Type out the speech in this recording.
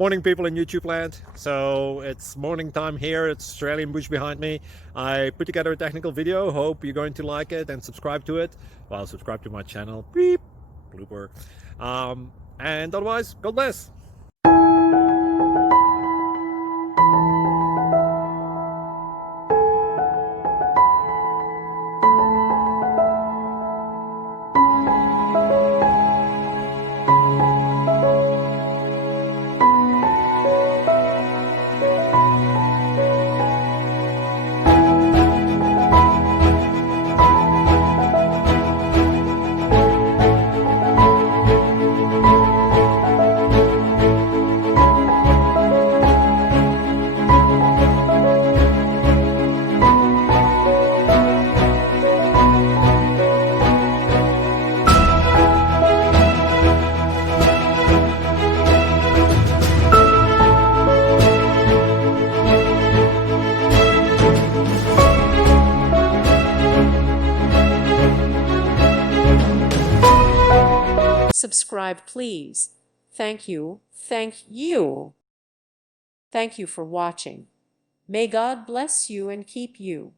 Morning, people in YouTube land. So it's morning time here. It's Australian bush behind me. I put together a technical video. Hope you're going to like it and subscribe to it. Well, subscribe to my channel. Beep. Blooper. And otherwise, God bless. Subscribe, please. Thank you. Thank you. Thank you for watching. May God bless you and keep you.